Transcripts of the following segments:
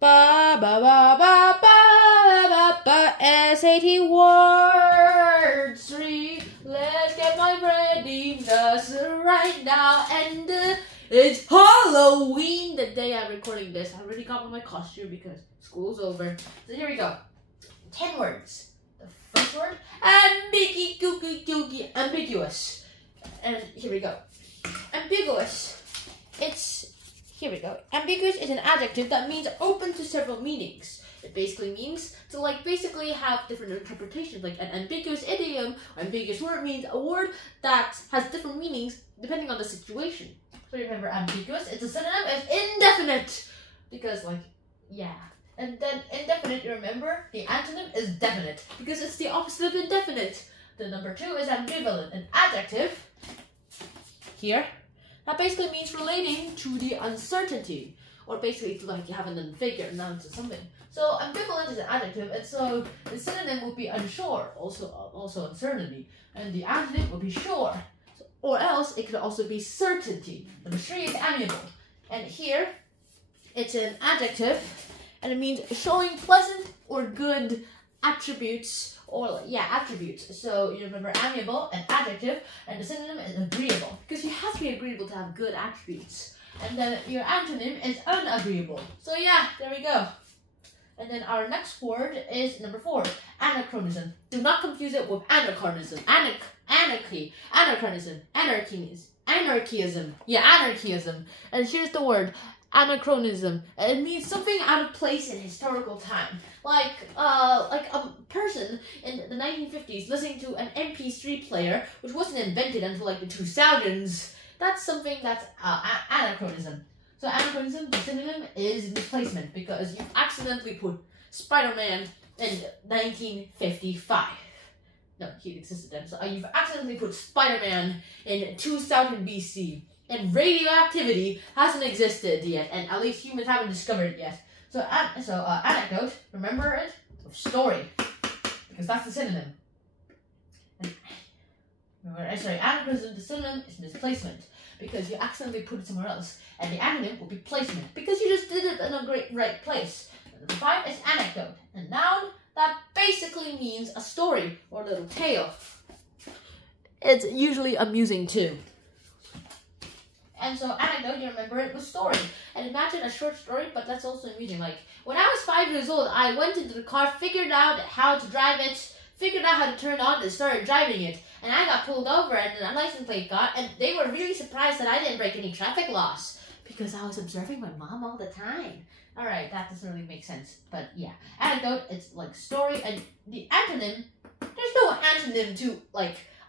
Ba ba ba ba ba ba ba. SAT words 3. Let's get my ready just right now. And it's Halloween the day I'm recording this. I already got my costume because school's over. So here we go. 10 words. The first word, ambiguous. And here we go. Ambiguous. Here we go. Ambiguous is an adjective that means open to several meanings. It basically means to have different interpretations. Like an ambiguous idiom or ambiguous word means a word that has different meanings depending on the situation. So remember, ambiguous, it's a synonym of indefinite. Because and then indefinite, you remember, the antonym is definite because it's the opposite of indefinite. The number 2 is ambivalent, an adjective here that basically means relating to the uncertainty, or basically to you haven't done figure noun to something. So ambivalent is an adjective, and so the synonym would be unsure, also uncertainty, and the antonym would be sure. Or else it could also be certainty. Number 3 is amiable, and here it's an adjective, and it means showing pleasant or good attributes, attributes. So you remember amiable, an adjective, and the synonym is agreeable, because you have to be agreeable to have good attributes. And then your antonym is unagreeable. So yeah, there we go. And then our next word is number 4, anachronism. Do not confuse it with anachronism. Anarchism. Yeah, anarchism. And here's the word, anachronism. It means something out of place in historical time. Like a person in the 1950s listening to an MP3 player, which wasn't invented until the 2000s. That's something that's anachronism. So anachronism, the synonym is misplacement, because you accidentally put Spider-Man in 1955. No, he existed then. So you've accidentally put Spider-Man in 2000 BC. And radioactivity hasn't existed yet, and at least humans haven't discovered it yet. So anecdote, remember it? Story, because that's the synonym. And anachronism, the synonym is misplacement, because you accidentally put it somewhere else, and the antonym will be placement, because you just did it in a right place. And number 5 is anecdote, a noun that basically means a story or a little tale. It's usually amusing too. And so anecdote, you remember it was story. And imagine a short story, but that's also amusing. When I was 5 years old, I went into the car, figured out how to drive it, figured out how to turn it on, and started driving it. And I got pulled over, and a license plate got, and they were really surprised that I didn't break any traffic laws, because I was observing my mom all the time. Alright, that doesn't really make sense, but yeah. Anecdote, it's story, and the antonym, there's no antonym to,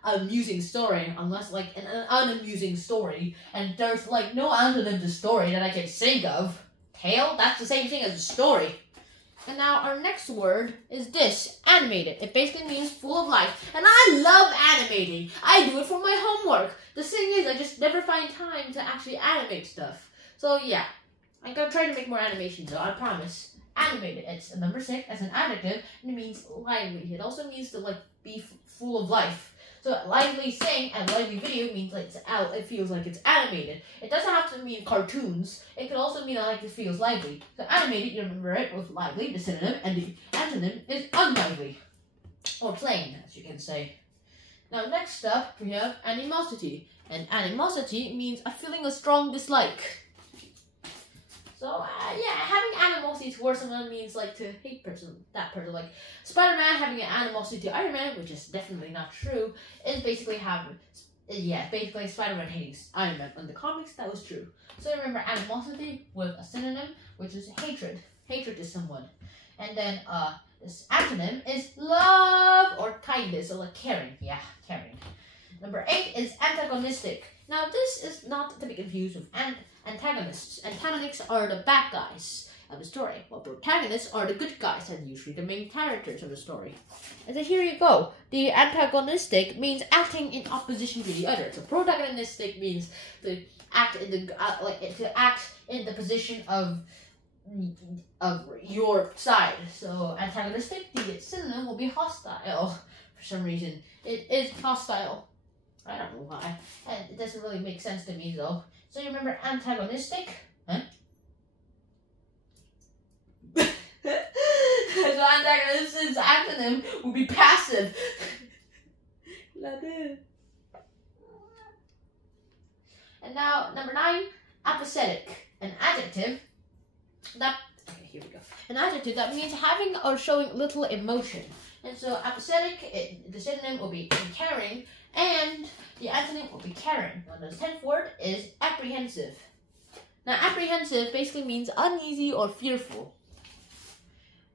amusing story, unless, an unamusing story, and there's, no antonym to story that I can think of. Tale, that's the same thing as a story. And now our next word is this, animated. It basically means full of life. And I love animating. I do it for my homework. The thing is, I just never find time to actually animate stuff. So yeah, I'm gonna try to make more animations though, I promise. Animated, it's number 6 as an adjective, and it means lively. It also means to be full of life. So lively thing and lively video means it feels like it's animated. It doesn't have to mean cartoons. It could also mean it feels lively. So animated, you remember it with lively, the synonym, and the antonym is unlively. Or plain, as you can say. Now next up, we have animosity. And animosity means a feeling of strong dislike. So, having animosity towards someone means, to hate that person. Spider-Man having an animosity to Iron Man, which is definitely not true, is basically Spider-Man hating Iron Man. In the comics, that was true. So remember animosity with a synonym, which is hatred. Hatred to someone. And then, this antonym is love or kindness, or caring. Yeah, caring. Number 8 is antagonistic. Now, this is not to be confused with antagonists. Antagonists are the bad guys of the story, while protagonists are the good guys and usually the main characters of the story. And so here you go. The antagonistic means acting in opposition to the other. So protagonistic means to act in the position of your side. So antagonistic, the synonym will be hostile. For some reason, it is hostile. I don't know why. And it doesn't really make sense to me though. So you remember antagonistic? Huh? its antonym would be passive. And now, number 9, apathetic. An adjective that, okay, here we go. An adjective that means having or showing little emotion. And so apathetic, the synonym will be uncaring, and the antonym will be caring. Now the 10th word is apprehensive. Now apprehensive basically means uneasy or fearful.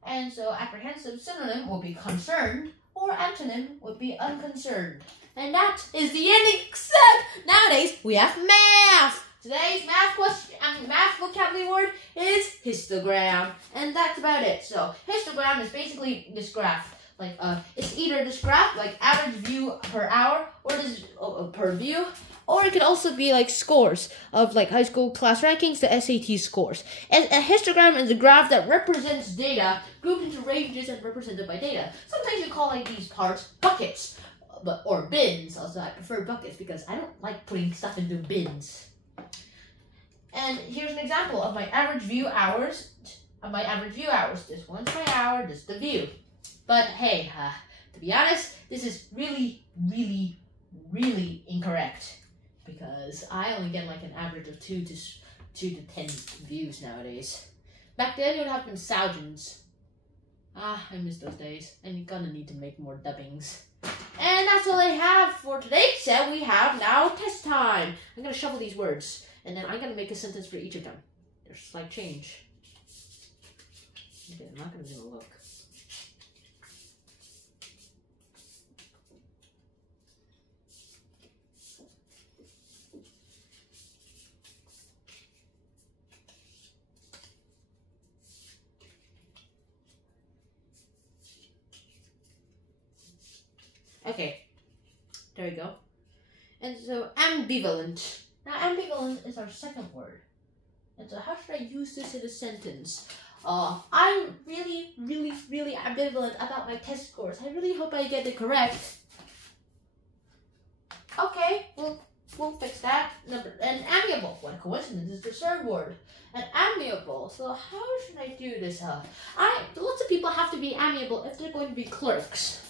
And so apprehensive synonym will be concerned, or antonym would be unconcerned. And that is the end, except nowadays we have math. Today's math vocabulary word is histogram, and that's about it. So histogram is basically this graph. Like it's either this graph, like average view per hour, or this per view, or it could also be like scores of like high school class rankings, the SAT scores. And a histogram is a graph that represents data grouped into ranges and represented by data. Sometimes you call like these parts buckets, or bins. Also, I prefer buckets because I don't like putting stuff into bins. And here's an example of my average view hours. This one's my hour. This is the view. But hey, to be honest, this is really, really, really incorrect because I only get like an average of 2 to 10 views nowadays. Back then, it would have been thousands. I miss those days, and you're gonna need to make more dubbings. And that's all I have for today. So we have now test time. I'm gonna shuffle these words, and then I'm gonna make a sentence for each of them. There's a slight change. Okay, I'm not gonna do a look. Okay, there we go. And so ambivalent. Now ambivalent is our second word. And so how should I use this in a sentence? I'm really, really, really ambivalent about my test scores. I really hope I get it correct. Okay, we'll fix that. And amiable. What a coincidence, is the third word. And amiable. So how should I do this? Lots of people have to be amiable if they're going to be clerks.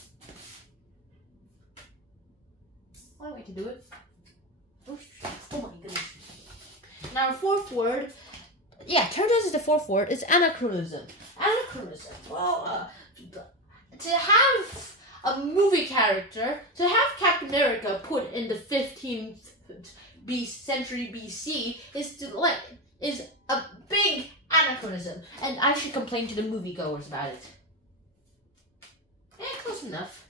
One way to do it. Oh my goodness. Now, our fourth word, turns out is the fourth word, is anachronism. Anachronism. Well, to have a movie character, to have Captain America put in the 15th century BC is a big anachronism, and I should complain to the moviegoers about it. Close enough.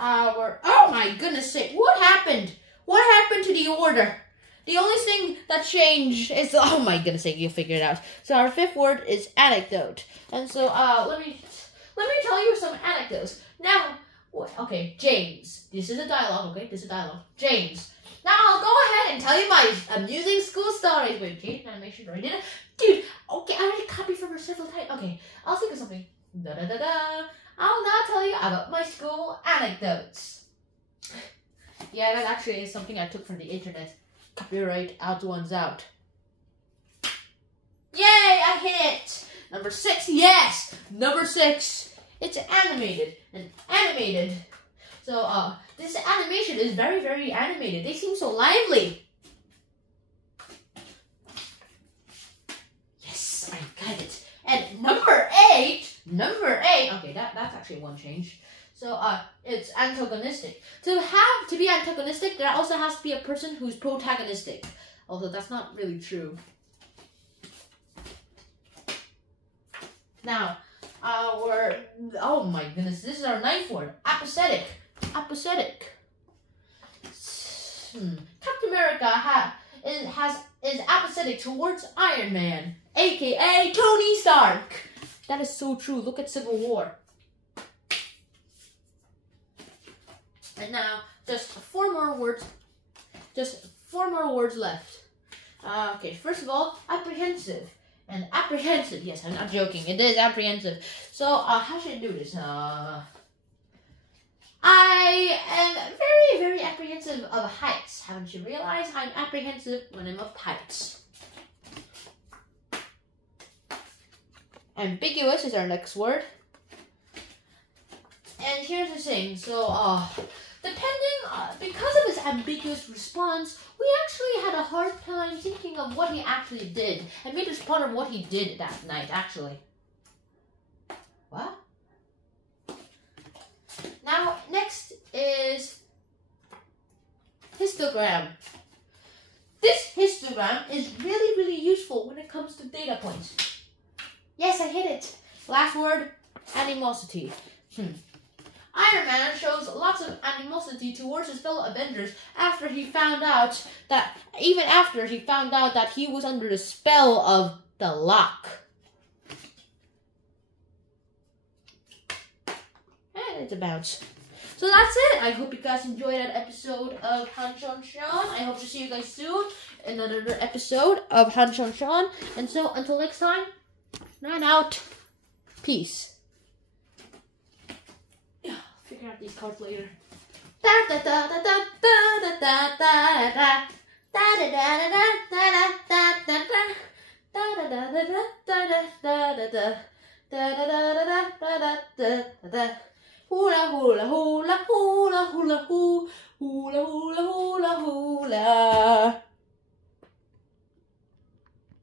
Oh my goodness sake, what happened? What happened to the order? The only thing that changed is, oh my goodness sake, you'll figure it out. So our fifth word is anecdote. And so, let me tell you some anecdotes. Now, okay, James. This is a dialogue, okay? This is a dialogue. James. Now I'll go ahead and tell you my amusing school stories. Wait, change animation, right? Dude, okay, I already copied from her several times. Okay, I'll think of something. I'll now tell you about my school anecdotes. Yeah, that actually is something I took from the internet. Copyright out ones out. Yay, I hit it! Number 6, yes! Number 6. It's animated. And animated. So, this animation is very, very animated. They seem so lively. Yes, I got it. And number 8, okay, that's actually one change. So, it's antagonistic. To be antagonistic, there also has to be a person who's protagonistic. Although that's not really true. Now, oh my goodness, this is our 9th word, apathetic. Apathetic. Captain America is apathetic towards Iron Man, aka Tony Stark. That is so true. Look at Civil War. And now, just 4 more words. Just 4 more words left. Okay, first of all, apprehensive. And apprehensive, yes, I'm not joking. It is apprehensive. So, how should I do this? I am very, very apprehensive of heights. Haven't you realized? I'm apprehensive when I'm of heights. Ambiguous is our next word. And here's the thing. So, because of his ambiguous response, we actually had a hard time thinking of what he actually did. And made us ponder what he did that night, actually. What? Now, next is histogram. This histogram is really, really useful when it comes to data points. Yes, I hit it. Last word, animosity. Iron Man shows lots of animosity towards his fellow Avengers after he found out that he was under the spell of the lock. And it's a bounce. So that's it. I hope you guys enjoyed that episode of Han-Shon Sean. I hope to see you guys soon in another episode of Han-Shon Sean. And so until next time, night out. Peace. Yeah, I'll figure out these cards later. Hula hula hula hula hula hula hula hula hula.